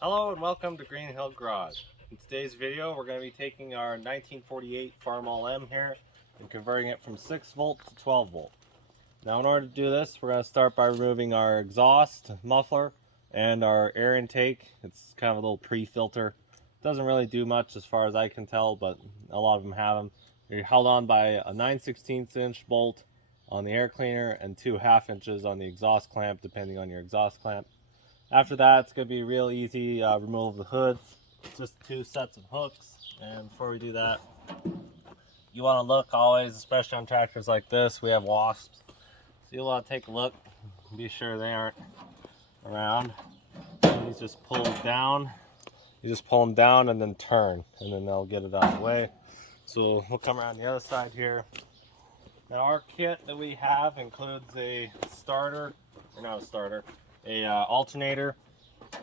Hello and welcome to Green Hill Garage. In today's video we're going to be taking our 1948 Farmall M here and converting it from 6 volt to 12 volt. Now in order to do this we're going to start by removing our exhaust muffler and our air intake. It's kind of a little pre-filter. Doesn't really do much as far as I can tell, but a lot of them have them. You're held on by a 9/16 inch bolt on the air cleaner and 2 1/2 inches on the exhaust clamp depending on your exhaust clamp. After that, it's going to be real easy removal of the hood. Just 2 sets of hooks. And before we do that, you want to look always, especially on tractors like this, we have wasps. So you'll want to take a look, be sure they aren't around. And you just pull it down. You just pull them down and then turn, and then they'll get it out of the way. So we'll come around the other side here. Now our kit that we have includes a starter, or not a starter, a alternator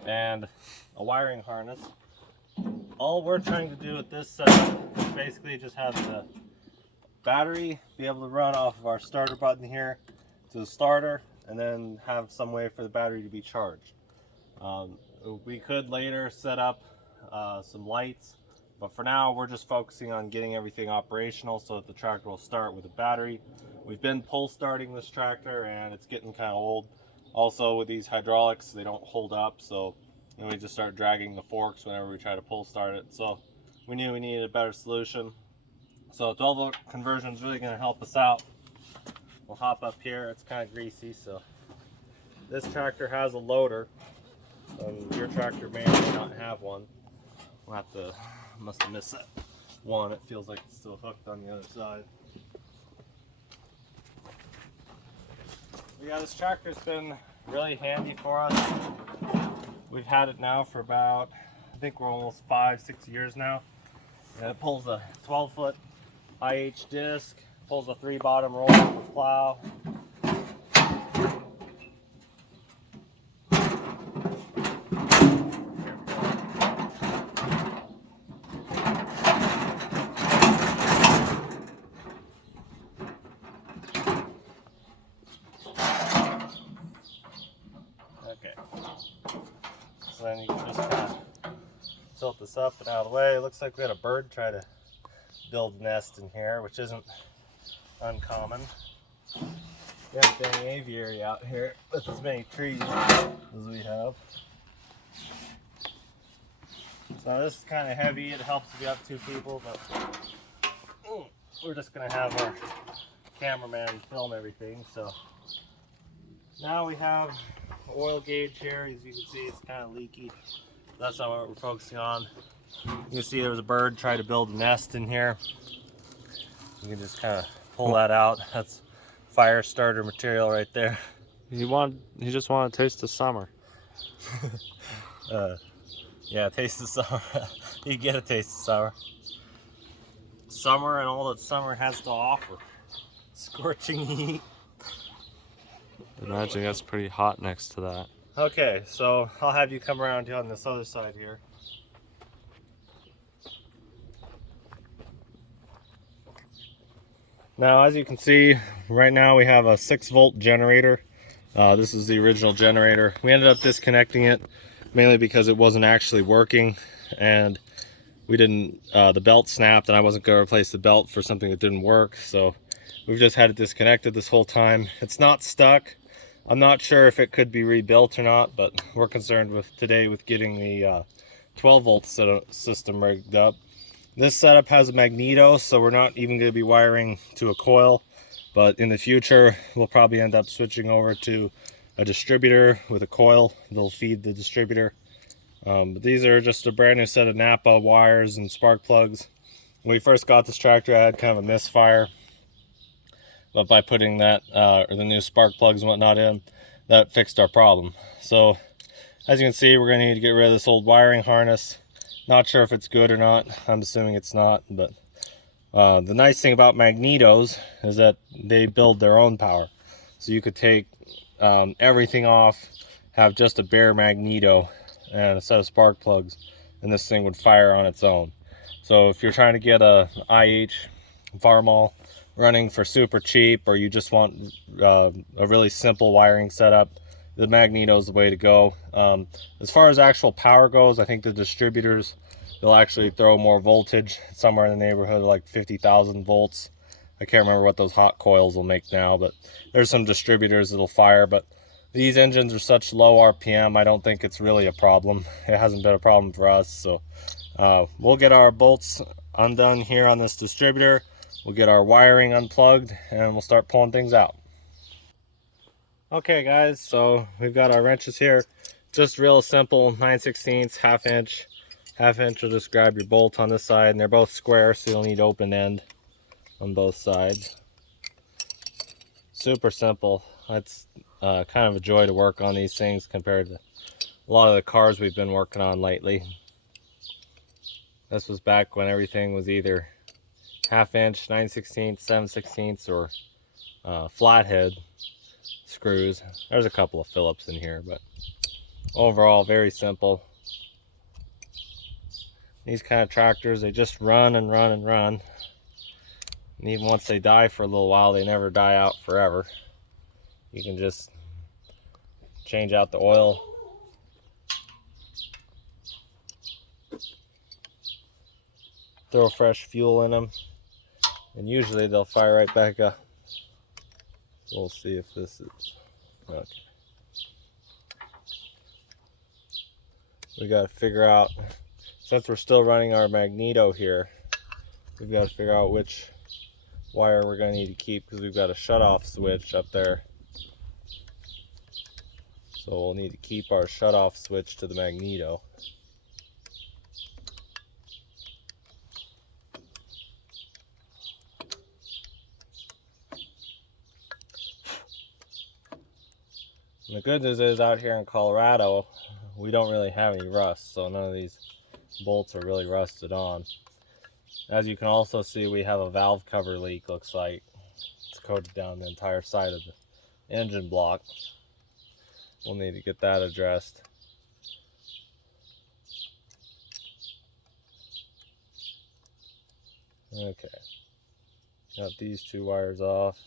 and a wiring harness. All we're trying to do with this setup is basically just have the battery be able to run off of our starter button here to the starter, and then have some way for the battery to be charged. We could later set up some lights, but for now we're just focusing on getting everything operational so that the tractor will start with a battery. We've been pull starting this tractor and it's getting kind of old. Also with these hydraulics, they don't hold up, so we just start dragging the forks whenever we try to pull start it. So we knew we needed a better solution. So 12 volt conversion is really going to help us out. We'll hop up here. It's kind of greasy, so this tractor has a loader. Your tractor may or may not have one. We'll have to, must have missed that one. It feels like it's still hooked on the other side. Yeah, this tractor's been really handy for us. We've had it now for about, I think we're almost 5-6 years now. And it pulls a 12-foot IH disc, pulls a 3 bottom roller for plow. So then you can just kind of tilt this up and out of the way. It looks like we had a bird try to build a nest in here, which isn't uncommon. We have a dang aviary out here with as many trees as we have. So this is kind of heavy. It helps if you have 2 people, but we're just going to have our cameraman film everything. So now we have oil gauge here. As you can see, it's kind of leaky. That's not what we're focusing on. You can see there was a bird trying to build a nest in here. You can just kind of pull that out. That's fire starter material right there. You just want to taste the summer. Yeah, taste the summer. You get a taste of summer. Summer and all that summer has to offer. Scorching heat. Imagine that's pretty hot next to that. Okay, so I'll have you come around on this other side here. Now, as you can see, right now we have a 6 volt generator. This is the original generator. We ended up disconnecting it mainly because it wasn't actually working, and we didn't, the belt snapped and I wasn't going to replace the belt for something that didn't work. So we've just had it disconnected this whole time. It's not stuck. I'm not sure if it could be rebuilt or not, but we're concerned with today with getting the 12 volt system rigged up. This setup has a magneto, so we're not even going to be wiring to a coil, but in the future we'll probably end up switching over to a distributor with a coil that'll feed the distributor. But these are just a brand new set of Napa wires and spark plugs. When we first got this tractor, I had kind of a misfire. But by putting that, or the new spark plugs and whatnot in, that fixed our problem. So, as you can see, we're going to need to get rid of this old wiring harness. Not sure if it's good or not. I'm assuming it's not. But the nice thing about magnetos is that they build their own power. So you could take everything off, have just a bare magneto and a set of spark plugs, and this thing would fire on its own. So if you're trying to get a IH Farmall running for super cheap, or you just want a really simple wiring setup, the magneto is the way to go. As far as actual power goes, I think the distributors, they'll actually throw more voltage, somewhere in the neighborhood of like 50,000 volts. I can't remember what those hot coils will make now, but there's some distributors that'll fire. But these engines are such low RPM, I don't think it's really a problem. It hasn't been a problem for us. So we'll get our bolts undone here on this distributor. We'll get our wiring unplugged and we'll start pulling things out. Okay guys, so we've got our wrenches here. Just real simple 9/16, half inch. Half inch will just grab your bolt on this side, and they're both square, so you'll need open end on both sides. Super simple. It's kind of a joy to work on these things compared to a lot of the cars we've been working on lately. This was back when everything was either half inch, 9/16, 7/16, or flathead screws. There's a couple of Phillips in here, but overall very simple. These kind of tractors, they just run and run and run. And even once they die for a little while, they never die out forever. You can just change out the oil, throw fresh fuel in them, and usually they'll fire right back up. We'll see if this is okay. We got to figure out, since we're still running our magneto here, we've got to figure out which wire we're going to need to keep, because we've got a shutoff switch up there. So we'll need to keep our shutoff switch to the magneto. And the good news is, out here in Colorado, we don't really have any rust, so none of these bolts are really rusted on. As you can also see, we have a valve cover leak, looks like. It's coated down the entire side of the engine block. We'll need to get that addressed. Okay, got these two wires off.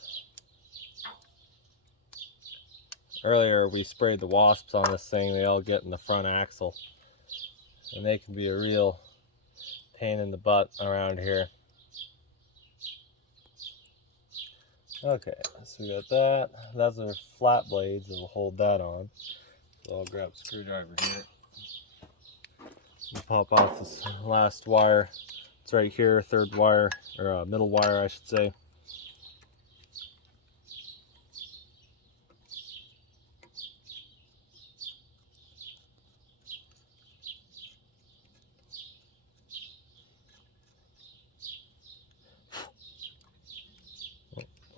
Earlier we sprayed the wasps on this thing. They all get in the front axle, and they can be a real pain in the butt around here. Okay, so we got that. Those are flat blades that will hold that on. So I'll grab a screwdriver here and pop off this last wire. It's right here, third wire, or middle wire I should say.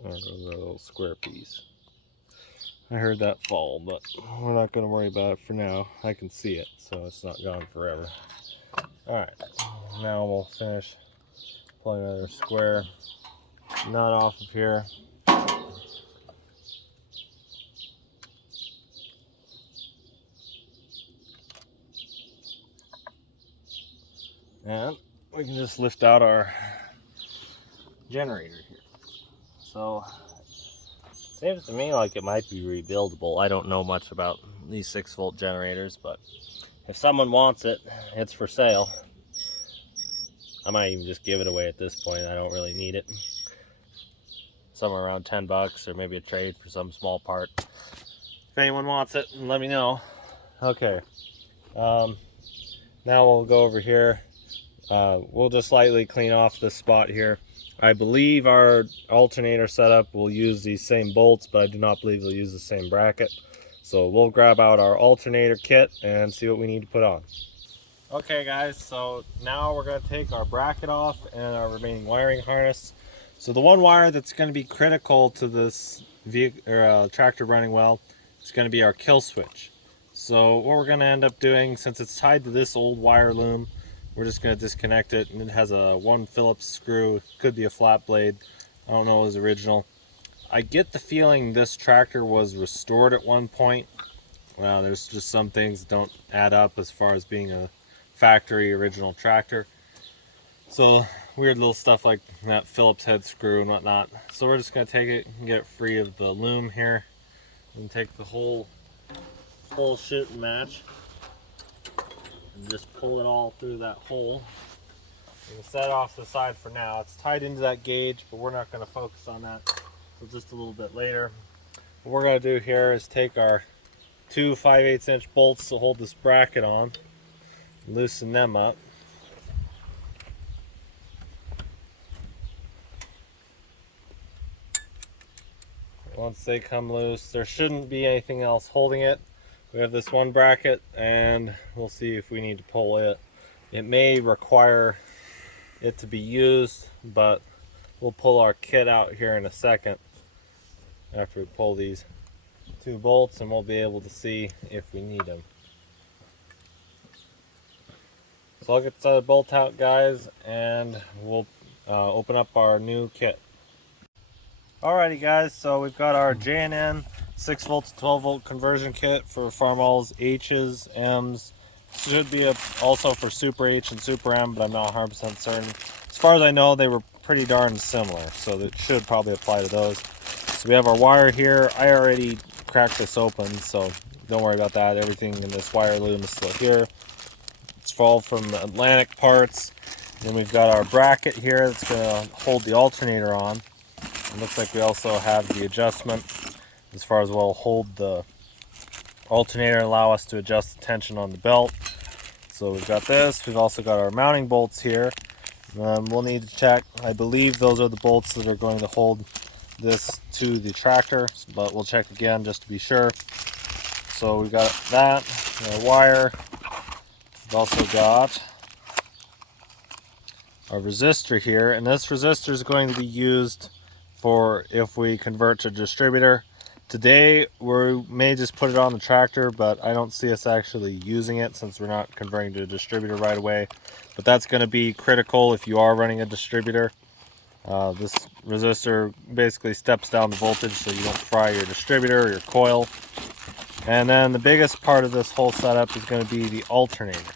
There goes our little square piece. I heard that fall, but we're not going to worry about it for now. I can see it, so it's not gone forever. Alright, now we'll finish pulling another square nut off of here. And we can just lift out our generator here. So seems to me like it might be rebuildable. I don't know much about these 6-volt generators, but if someone wants it, it's for sale. I might even just give it away at this point. I don't really need it. Somewhere around 10 bucks, or maybe a trade for some small part. If anyone wants it, let me know. Okay, now we'll go over here. We'll just lightly clean off this spot here. I believe our alternator setup will use these same bolts, but I do not believe they'll use the same bracket. So we'll grab out our alternator kit and see what we need to put on. Okay guys, so now we're going to take our bracket off and our remaining wiring harness. So the one wire that's going to be critical to this vehicle or tractor running well is going to be our kill switch. So what we're going to end up doing, since it's tied to this old wire loom, we're just going to disconnect it, and it has a 1 Phillips screw. Could be a flat blade. I don't know, it was original. I get the feeling this tractor was restored at one point. Well, there's just some things that don't add up as far as being a factory original tractor. So weird little stuff like that Phillips head screw and whatnot. So we're just going to take it and get it free of the loom here, and take the whole full shooting match and just pull it all through that hole. We can set it off to the side for now. It's tied into that gauge, but we're not going to focus on that until just a little bit later. What we're going to do here is take our two 5/8 inch bolts to hold this bracket on, loosen them up. Once they come loose, there shouldn't be anything else holding it. We have this one bracket, and we'll see if we need to pull it. It may require it to be used, but we'll pull our kit out here in a second after we pull these two bolts, and we'll be able to see if we need them. So I'll get the bolt out, guys, and we'll open up our new kit. Alrighty guys, so we've got our J&N 6 volt to 12 volt conversion kit for Farmall's H's, M's. Should be also for Super H and Super M, but I'm not 100% certain. As far as I know, they were pretty darn similar, so that should probably apply to those. So we have our wire here. I already cracked this open, so don't worry about that. Everything in this wire loom is still here. It's all from Atlantic parts. Then we've got our bracket here that's going to hold the alternator on. It looks like we also have the adjustment as far as we'll hold the alternator and allow us to adjust the tension on the belt. So we've got this. We've also got our mounting bolts here. We'll need to check. I believe those are the bolts that are going to hold this to the tractor, but we'll check again just to be sure. So we've got that, our wire. We've also got our resistor here, and this resistor is going to be used for if we convert to distributor. Today we may just put it on the tractor, but I don't see us actually using it since we're not converting to a distributor right away. But that's going to be critical if you are running a distributor. This resistor basically steps down the voltage so you don't fry your distributor or your coil. And then the biggest part of this whole setup is going to be the alternator.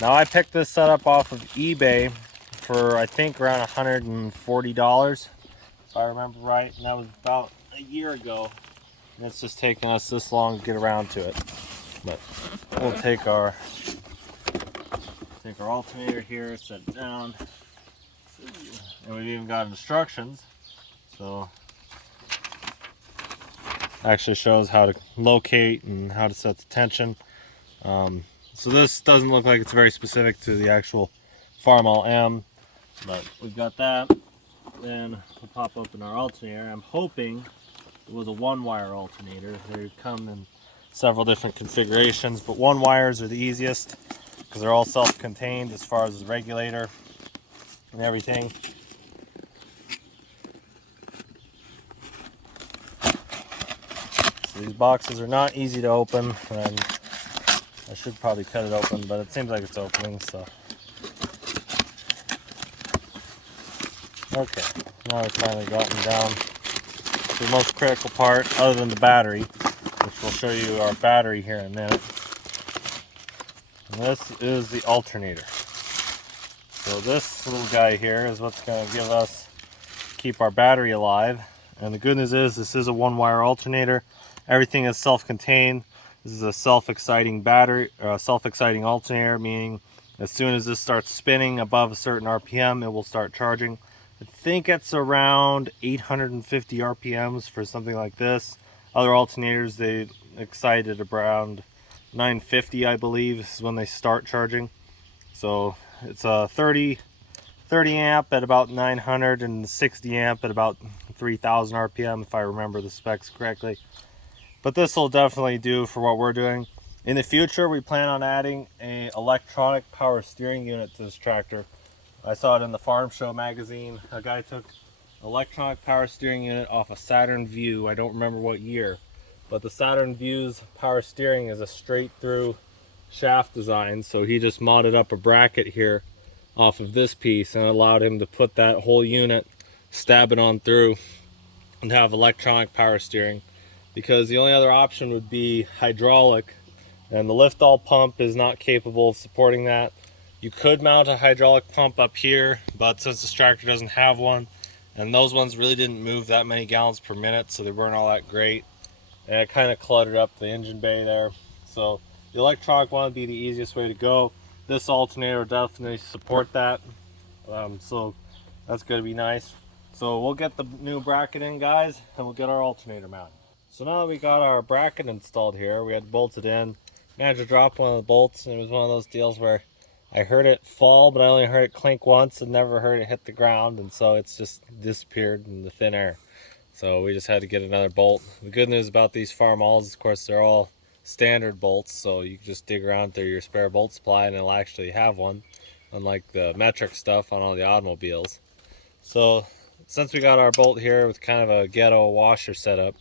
Now I picked this setup off of eBay for I think around $140. If I remember right, and that was about a year ago, and it's just taken us this long to get around to it. But we'll take our alternator here, set it down, and we've even got instructions, so actually shows how to locate and how to set the tension. So this doesn't look like it's very specific to the actual Farmall M, but we've got that. Then we'll pop open our alternator. I'm hoping it was a one-wire alternator. They come in several different configurations, but one wires are the easiest because they're all self-contained as far as the regulator and everything. So these boxes are not easy to open, and I should probably cut it open, but it seems like it's opening, so. Okay, now we've finally gotten down to the most critical part, other than the battery, which we'll show you our battery here in a minute. And this is the alternator. So this little guy here is what's going to give us, keep our battery alive. And the good news is this is a one-wire alternator. Everything is self-contained. This is a self-exciting battery, or a self-exciting alternator, meaning as soon as this starts spinning above a certain RPM, it will start charging. I think it's around 850 RPMs for something like this. Other alternators, they excite at around 950, I believe, is when they start charging. So it's a 30 amp at about 900 and 60 amp at about 3000 RPM, if I remember the specs correctly. But this will definitely do for what we're doing. In the future, we plan on adding an electronic power steering unit to this tractor. I saw it in the Farm Show magazine. A guy took electronic power steering unit off a Saturn Vue. I don't remember what year, but the Saturn Vue's power steering is a straight through shaft design. So he just modded up a bracket here off of this piece and allowed him to put that whole unit, stab it on through, and have electronic power steering. Because the only other option would be hydraulic, and the lift-all pump is not capable of supporting that. You could mount a hydraulic pump up here, but since this tractor doesn't have one, and those ones really didn't move that many gallons per minute, so they weren't all that great, and it kind of cluttered up the engine bay there. so the electronic one would be the easiest way to go. This alternator will definitely support that, so that's going to be nice. So we'll get the new bracket in, guys, and we'll get our alternator mounted. So now that we got our bracket installed here, we had bolted in. Managed to drop one of the bolts, and it was one of those deals where I heard it fall, but I only heard it clink once and never heard it hit the ground, and so it's just disappeared in the thin air. So we just had to get another bolt. The good news about these Farmalls is, of course, they're all standard bolts, so you can just dig around through your spare bolt supply and it'll actually have one, unlike the metric stuff on all the automobiles. So since we got our bolt here with kind of a ghetto washer setup,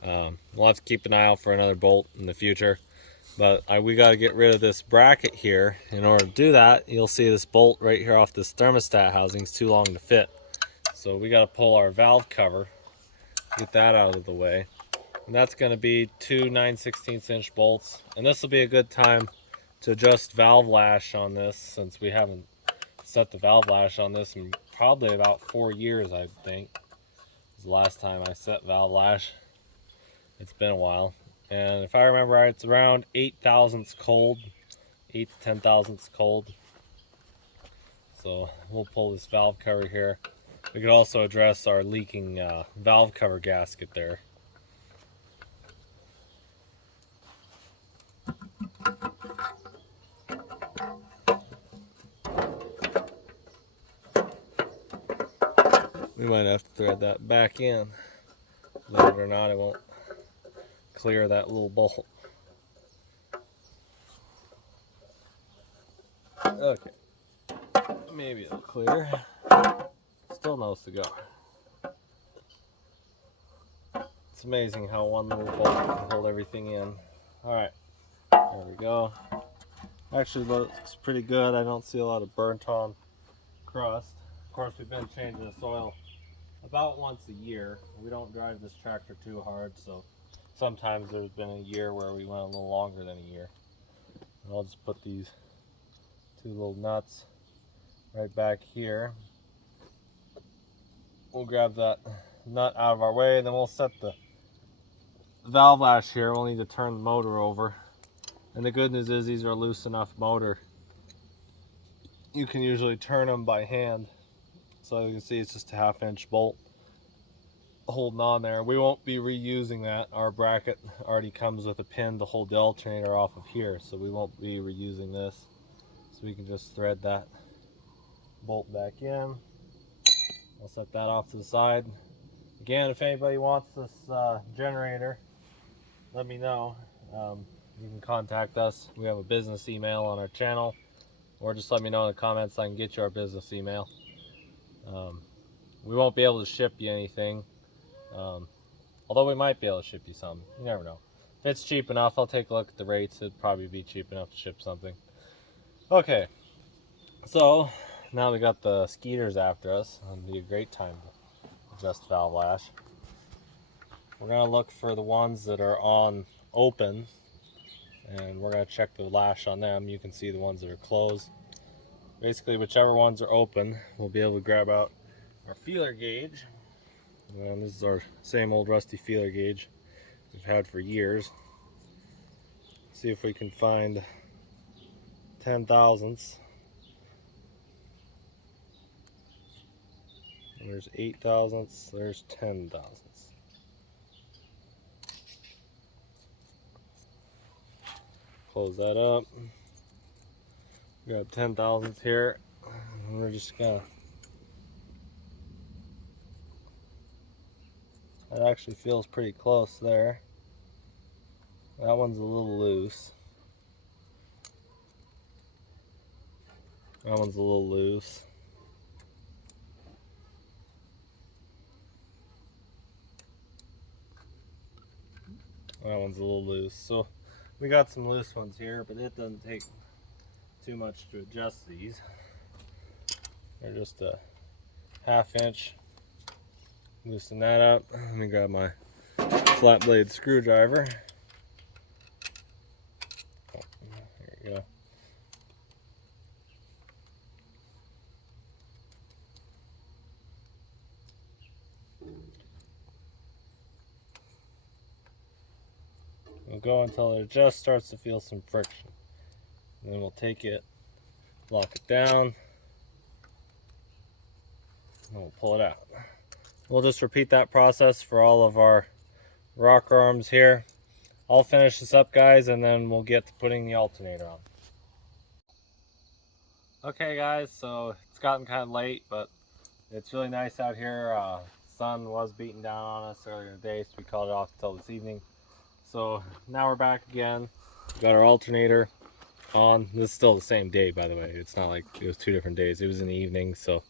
we'll have to keep an eye out for another bolt in the future. But we got to get rid of this bracket here. In order to do that, you'll see this bolt right here off this thermostat housing is too long to fit. So we got to pull our valve cover, get that out of the way. And that's going to be two 9/16 inch bolts. And this will be a good time to adjust valve lash on this, since we haven't set the valve lash on this in probably about 4 years, I think. Was the last time I set valve lash. It's been a while. And if I remember right, it's around 8 thousandths cold, 8 to 10 thousandths cold. So we'll pull this valve cover here. We could also address our leaking valve cover gasket there. We might have to thread that back in. Believe it or not, it won't clear that little bolt. Okay, maybe it'll clear. Still no cigar. It's amazing how one little bolt can hold everything in. Alright, there we go. Actually looks pretty good. I don't see a lot of burnt on crust. Of course, we've been changing this oil about once a year. We don't drive this tractor too hard, so sometimes there's been a year where we went a little longer than a year. And I'll just put these two little nuts right back here. We'll grab that nut out of our way, then we'll set the valve lash here. We'll need to turn the motor over. And the good news is these are a loose enough motor. You can usually turn them by hand. So you can see it's just a 1/2 inch bolt holding on there. We won't be reusing that. Our bracket already comes with a pin to hold the alternator off of here, so we won't be reusing this. So we can just thread that bolt back in. I'll set that off to the side. Again, if anybody wants this generator, let me know. You can contact us. We have a business email on our channel, or just let me know in the comments so I can get you our business email. We won't be able to ship you anything, although we might be able to ship you some. You never know. If it's cheap enough, I'll take a look at the rates. It'd probably be cheap enough to ship something. Okay, so now we got the skeeters after us. It'll be a great time to adjust valve lash. We're going to look for the ones that are on open, and we're going to check the lash on them. You can see the ones that are closed. Basically, whichever ones are open, we'll be able to grab out our feeler gauge. And this is our same old rusty feeler gauge we've had for years. See if we can find 10 thousandths. There's 8 thousandths, there's 10 thousandths. Close that up. Grab 10 thousandths here. And we're just gonna. That actually feels pretty close there. That one's a little loose. That one's a little loose. That one's a little loose. So we got some loose ones here, but it doesn't take too much to adjust these. They're just a 1/2 inch. Loosen that up. Let me grab my flat blade screwdriver. Oh, here we go. We'll go until it just starts to feel some friction. And then we'll take it, lock it down, and we'll pull it out. We'll just repeat that process for all of our rocker arms here. I'll finish this up, guys, and then we'll get to putting the alternator on. Okay guys, so it's gotten kind of late, but it's really nice out here. Sun was beating down on us earlier today, so we called it off until this evening. So now we're back again. We got our alternator on. This is still the same day, by the way. It's not like it was 2 different days. It was in the evening. So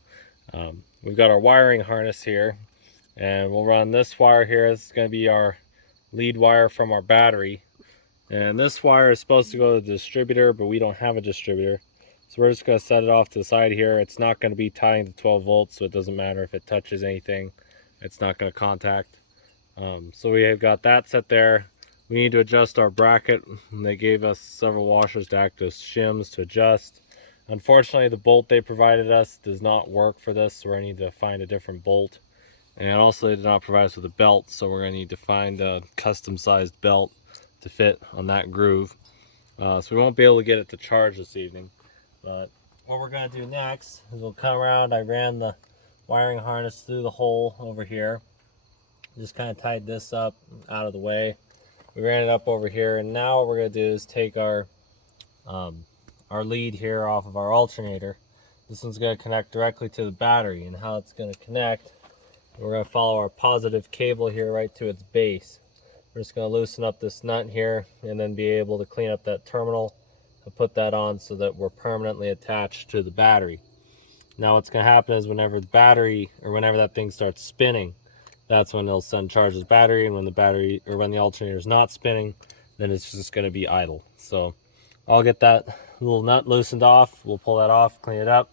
we've got our wiring harness here, and we'll run this wire here. This is going to be our lead wire from our battery, and this wire is supposed to go to the distributor, but we don't have a distributor. So we're just going to set it off to the side here. It's not going to be tying to 12 volts, so it doesn't matter if it touches anything. It's not going to contact. So we have got that set there. We need to adjust our bracket. They gave us several washers to act as shims to adjust. Unfortunately, the bolt they provided us does not work for this, so we're going to need to find a different bolt. And also they did not provide us with a belt, so we're going to need to find a custom sized belt to fit on that groove. So we won't be able to get it to charge this evening. But what we're going to do next is we'll come around. I ran the wiring harness through the hole over here. Just kind of tied this up out of the way. We ran it up over here, and now what we're going to do is take our lead here off of our alternator. This one's going to connect directly to the battery, and how it's going to connect, we're going to follow our positive cable here right to its base. We're just going to loosen up this nut here and then be able to clean up that terminal and put that on so that we're permanently attached to the battery. Now what's going to happen is whenever the battery, or whenever that thing starts spinning, that's when it'll send charge the battery, and when the battery, or when the alternator is not spinning, then it's just going to be idle. So I'll get that little nut loosened off, we'll pull that off, clean it up,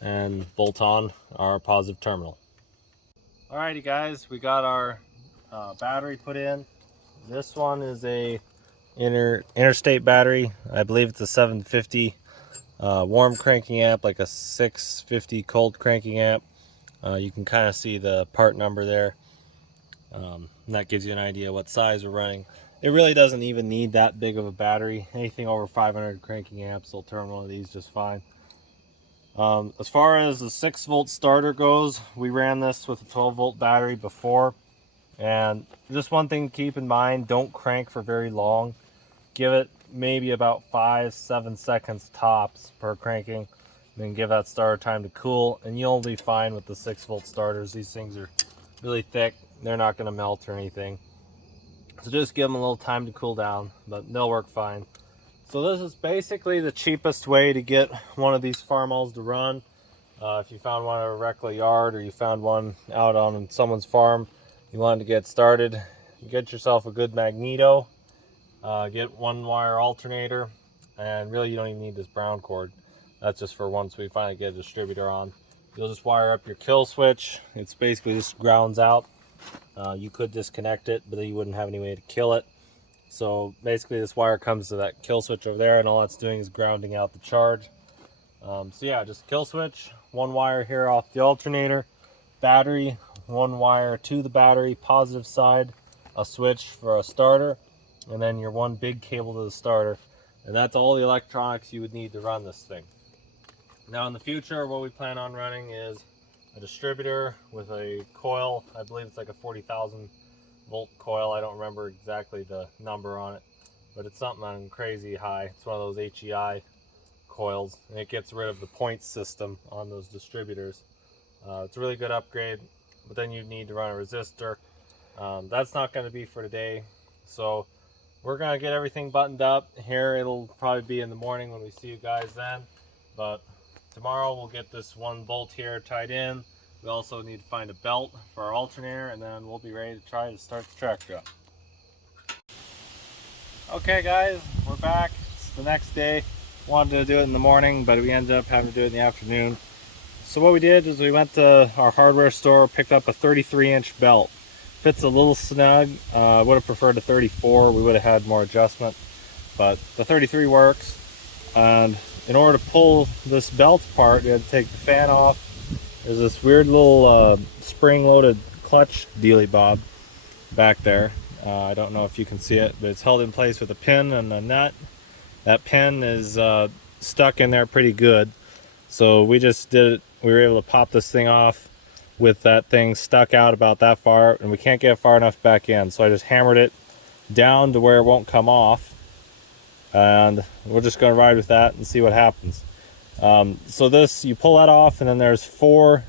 and bolt on our positive terminal. Alrighty guys, we got our battery put in. This one is a interstate battery. I believe it's a 750 warm cranking amp, like a 650 cold cranking amp. You can kind of see the part number there. And that gives you an idea what size we're running. It really doesn't even need that big of a battery. Anything over 500 cranking amps will turn one of these just fine. As far as the 6-volt starter goes, we ran this with a 12-volt battery before. And just one thing to keep in mind, don't crank for very long. Give it maybe about 5-7 seconds tops per cranking. Then give that starter time to cool, and you'll be fine with the 6-volt starters. These things are really thick. They're not going to melt or anything. So just give them a little time to cool down, but they'll work fine. So this is basically the cheapest way to get one of these Farmalls to run. If you found one at a recla yard, or you found one out on someone's farm, you wanted to get started, get yourself a good magneto, get 1-wire alternator, and really you don't even need this brown cord. That's just for once we finally get a distributor on. You'll just wire up your kill switch. It's basically just grounds out. You could disconnect it, but then you wouldn't have any way to kill it. So basically this wire comes to that kill switch over there, and all it's doing is grounding out the charge. So yeah, just kill switch, 1 wire here off the alternator, battery, 1 wire to the battery, positive side, a switch for a starter, and then your 1 big cable to the starter. And that's all the electronics you would need to run this thing. Now in the future, what we plan on running is a distributor with a coil. I believe it's like a 40,000 volt coil. I don't remember exactly the number on it, but it's something crazy high. It's one of those HEI coils, and it gets rid of the point system on those distributors. It's a really good upgrade, but then you need to run a resistor. That's not going to be for today, so we're going to get everything buttoned up here. It'll probably be in the morning when we see you guys then, but tomorrow we'll get this 1 bolt here tied in. We also need to find a belt for our alternator, and then we'll be ready to try to start the tractor up. Okay guys, we're back. It's the next day. Wanted to do it in the morning, but we ended up having to do it in the afternoon. So what we did is we went to our hardware store, picked up a 33-inch belt. Fits a little snug. I would have preferred a 34. We would have had more adjustment, but the 33 works. And in order to pull this belt apart, you had to take the fan off. There's this weird little spring-loaded clutch dealy bob back there, I don't know if you can see it, but it's held in place with a pin and a nut. That pin is stuck in there pretty good. So we just did it. We were able to pop this thing off with that thing stuck out about that far, and we can't get far enough back in. So I just hammered it down to where it won't come off, and we're just going to ride with that and see what happens. So this, you pull that off, and then there's 4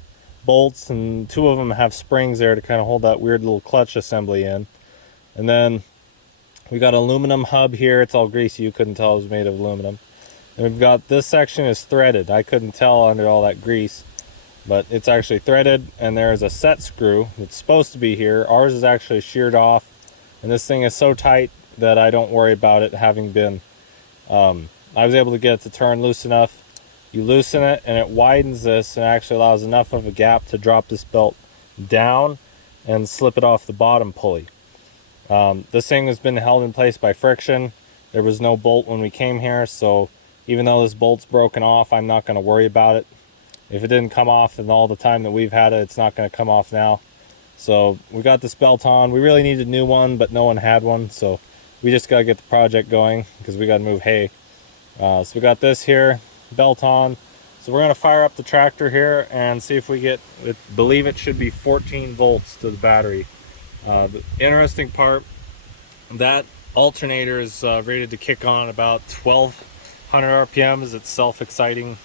bolts, and 2 of them have springs there to kind of hold that weird little clutch assembly in. And then we got an aluminum hub here. It's all greasy. You couldn't tell it was made of aluminum. And we've got this section is threaded. I couldn't tell under all that grease, but it's actually threaded, and there's a set screw that's supposed to be here. Ours is actually sheared off, and this thing is so tight that I don't worry about it having been. I was able to get it to turn loose enough. You loosen it, and it widens this, and actually allows enough of a gap to drop this belt down and slip it off the bottom pulley. This thing has been held in place by friction. There was no bolt when we came here, so even though this bolt's broken off, I'm not going to worry about it. If it didn't come off in all the time that we've had it, it's not going to come off now. So we got this belt on. We really needed a new one, but no one had one, so we just got to get the project going because we got to move hay. So we got this here, belt on. So we're going to fire up the tractor here and see if we get, I believe it should be 14 volts to the battery. The interesting part, that alternator is rated to kick on about 1200 RPM is its self-exciting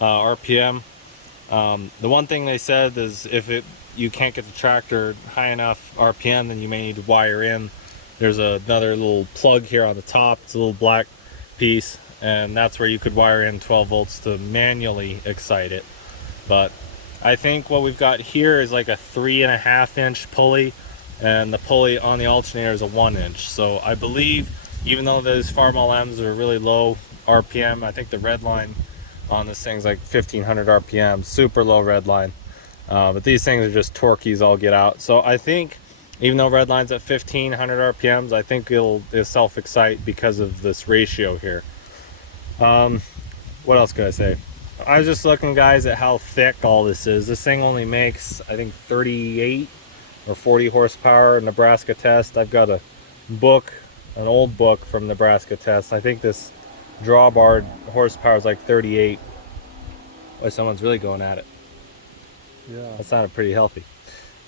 RPM. The one thing they said is if you can't get the tractor high enough RPM, then you may need to wire in. There's another little plug here on the top. It's a little black piece, and that's where you could wire in 12 volts to manually excite it. But I think what we've got here is like a 3.5 inch pulley, and the pulley on the alternator is a 1 inch. So I believe, even though those Farmall M's are really low RPM, I think the red line on this thing's like 1500 RPM, super low red line. But these things are just torquey all get out. So I think even though red line's at 1500 RPMs, I think it'll self-excite because of this ratio here. What else could I say? I was just looking, guys, at how thick all this is. This thing only makes, I think, 38 or 40 horsepower Nebraska test. I've got a book, an old book from Nebraska test. I think this drawbar horsepower is like 38. Boy, someone's really going at it. Yeah. That sounded pretty healthy.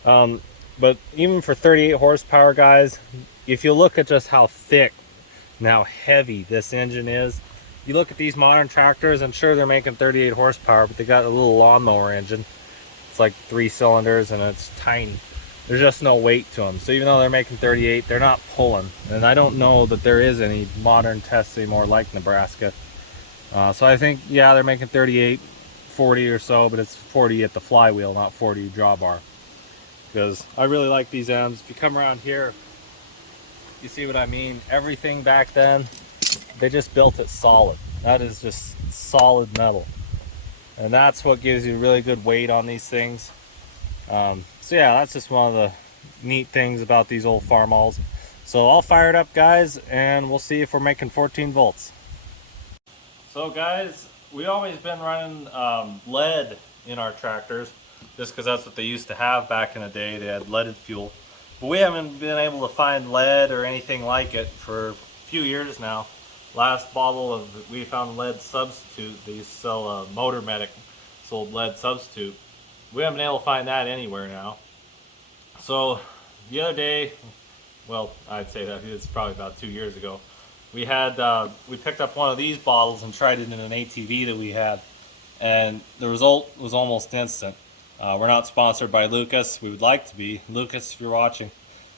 But even for 38 horsepower, guys, if you look at just how thick and how heavy this engine is, you look at these modern tractors, and sure, they're making 38 horsepower, but they got a little lawnmower engine. It's like 3 cylinders, and it's tiny. There's just no weight to them. So even though they're making 38, they're not pulling. And I don't know that there is any modern tests anymore like Nebraska. So I think, yeah, they're making 38, 40 or so, but it's 40 at the flywheel, not 40 drawbar. Because I really like these M's. If you come around here, you see what I mean. Everything back then, they just built it solid. That is just solid metal. And that's what gives you really good weight on these things. So yeah, that's just one of the neat things about these old Farmalls. So I'll fire it up, guys, and we'll see if we're making 14 volts. So guys, we always been running lead in our tractors, just because that's what they used to have back in the day. They had leaded fuel. But we haven't been able to find lead or anything like it for a few years now. Last bottle of, we found lead substitute. They used to sell Motor Medic, sold lead substitute. We haven't been able to find that anywhere now. So the other day, well, I'd say that it's probably about 2 years ago, we picked up one of these bottles and tried it in an ATV that we had, and the result was almost instant. We're not sponsored by Lucas. We would like to be. Lucas, if you're watching,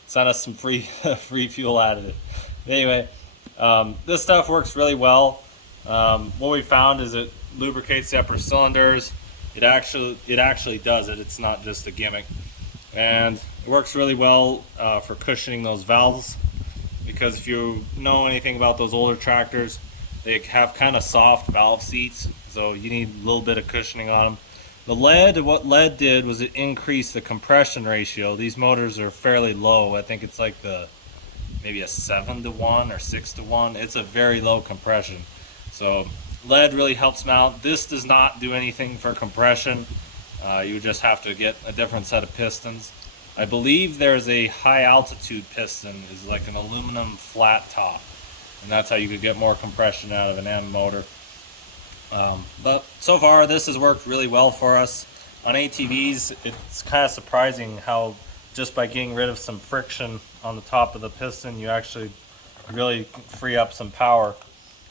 send us some free fuel additive. Anyway, this stuff works really well. What we found is it lubricates the upper cylinders. It actually does it. It's not just a gimmick, and it works really well for cushioning those valves. Because if you know anything about those older tractors, they have kind of soft valve seats, so you need a little bit of cushioning on them. The lead, what lead did was it increased the compression ratio. These motors are fairly low. I think it's like maybe a 7-to-1 or 6-to-1. It's a very low compression. So lead really helps them out. This does not do anything for compression. You just have to get a different set of pistons. I believe there's a high altitude piston, is like an aluminum flat top, and that's how you could get more compression out of an M motor. But so far this has worked really well for us. On ATVs, it's kind of surprising how just by getting rid of some friction on the top of the piston, you actually really free up some power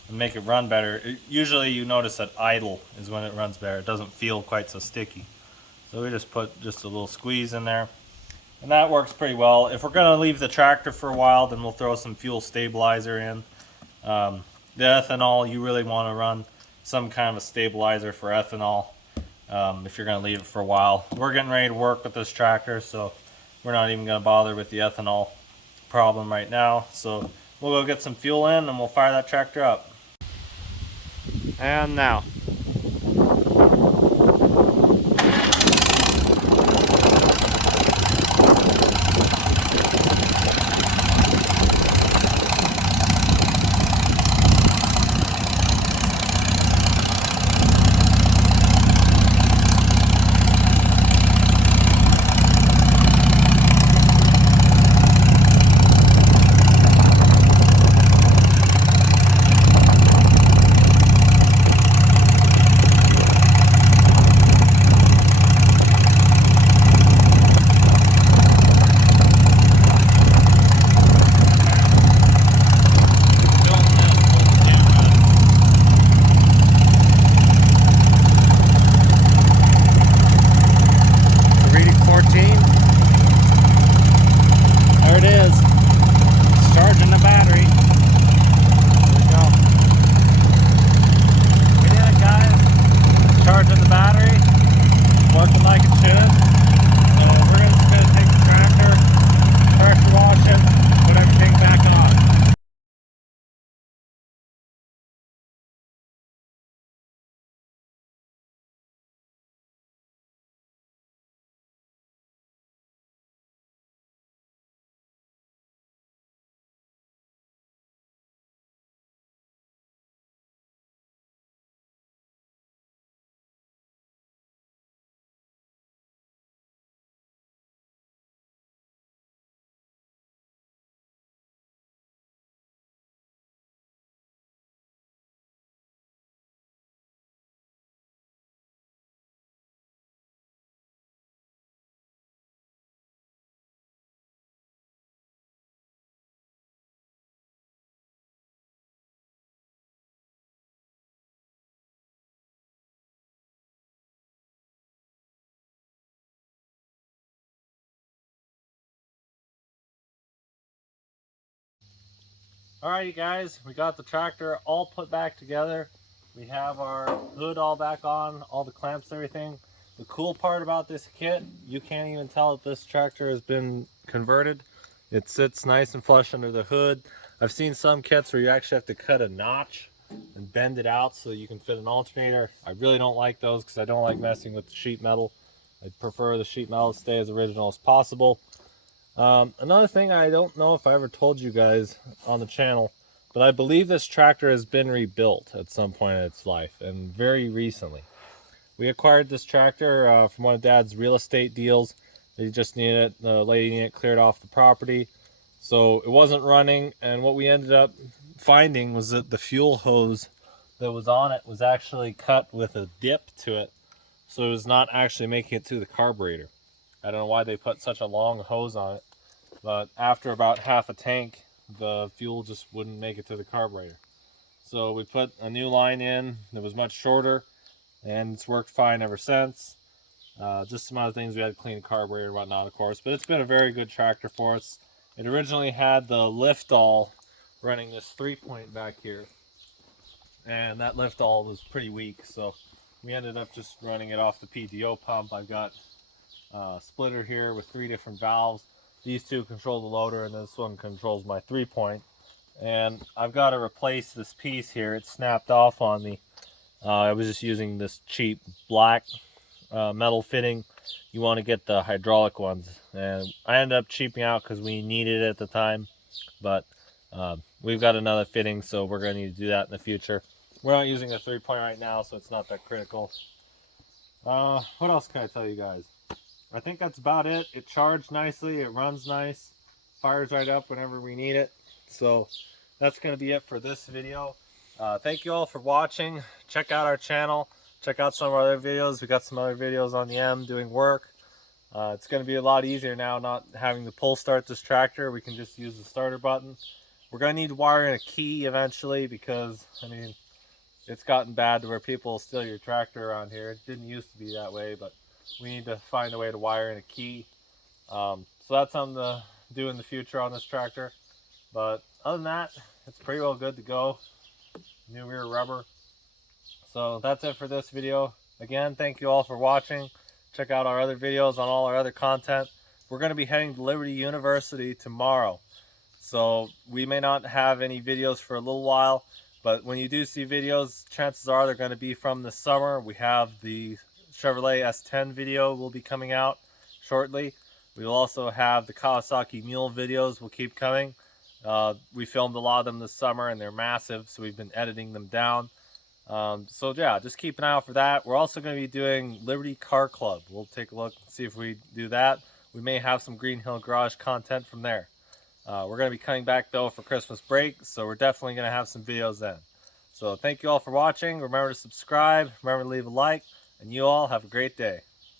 and make it run better. Usually you notice that idle is when it runs better. It doesn't feel quite so sticky. So we just put just a little squeeze in there, and that works pretty well. If we're going to leave the tractor for a while, then we'll throw some fuel stabilizer in. The ethanol, you really want to run some kind of a stabilizer for ethanol if you're going to leave it for a while. We're getting ready to work with this tractor, so we're not even going to bother with the ethanol problem right now. So we'll go get some fuel in and we'll fire that tractor up. And now. There it is. It's charging the battery. There we go. We did it, guys. Charging the battery. Working like it should. So we're just going to take the tractor, pressure wash it, put everything back on. Alrighty guys, we got the tractor all put back together. We have our hood all back on, all the clamps, everything. The cool part about this kit, you can't even tell that this tractor has been converted. It sits nice and flush under the hood. I've seen some kits where you actually have to cut a notch and bend it out so you can fit an alternator. I really don't like those because I don't like messing with the sheet metal. I prefer the sheet metal to stay as original as possible. Another thing, I don't know if I ever told you guys on the channel, but I believe this tractor has been rebuilt at some point in its life, and very recently. We acquired this tractor from one of Dad's real estate deals. They just needed it, the lady needed it cleared off the property, so it wasn't running, and what we ended up finding was that the fuel hose that was on it was actually cut with a dip to it, so it was not actually making it to the carburetor. I don't know why they put such a long hose on it, but after about half a tank, the fuel just wouldn't make it to the carburetor. So we put a new line in that was much shorter, and it's worked fine ever since. Just some other things, we had to clean the carburetor and whatnot, of course, but it's been a very good tractor for us. It originally had the lift all running this 3-point back here, and that lift all was pretty weak, so we ended up just running it off the PTO pump. I've got splitter here with 3 different valves. These 2 control the loader, and this one controls my 3-point. And I've got to replace this piece here. It snapped off on me. I was just using this cheap black metal fitting. You want to get the hydraulic ones, and I ended up cheaping out because we needed it at the time, but we've got another fitting, so we're going to need to do that in the future. We're not using a 3-point right now, so it's not that critical. What else can I tell you guys? I think that's about it. It charged nicely, it runs nice, fires right up whenever we need it. So that's going to be it for this video. Thank you all for watching. Check out our channel. Check out some of our other videos. We got some other videos on the M doing work. It's going to be a lot easier now not having to pull start this tractor. We can just use the starter button. We're going to need to wire in a key eventually because, I mean, it's gotten bad to where people steal your tractor around here. It didn't used to be that way, but we need to find a way to wire in a key. So that's something to do in the future on this tractor. But other than that, it's pretty well good to go. New rear rubber. So that's it for this video. Again, thank you all for watching. Check out our other videos on all our other content. We're going to be heading to Liberty University tomorrow. So we may not have any videos for a little while, but when you do see videos, chances are they're going to be from the summer. We have the Chevrolet S10 video will be coming out shortly. We will also have the Kawasaki Mule videos will keep coming. We filmed a lot of them this summer and they're massive, so we've been editing them down. So yeah, just keep an eye out for that. We're also going to be doing Liberty Car Club. We'll take a look and see if we do that. We may have some Green Hill Garage content from there. We're going to be coming back though for Christmas break, so we're definitely going to have some videos then. So thank you all for watching. Remember to subscribe, remember to leave a like, and you all have a great day.